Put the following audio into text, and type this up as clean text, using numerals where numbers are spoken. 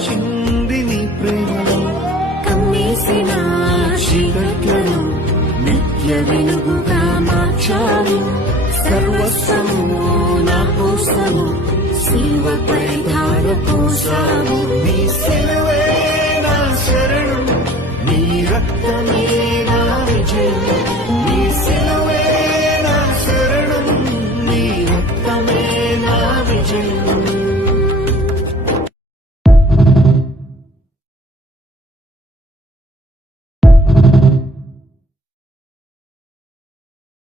కాచింది నీ ప్రేమలో, కమ్మేసిన చీకట్లను నిత్య వెలుగుగా మార్చావు. సర్వస్వము నా కోసము శిలువపై ధార పోసావు.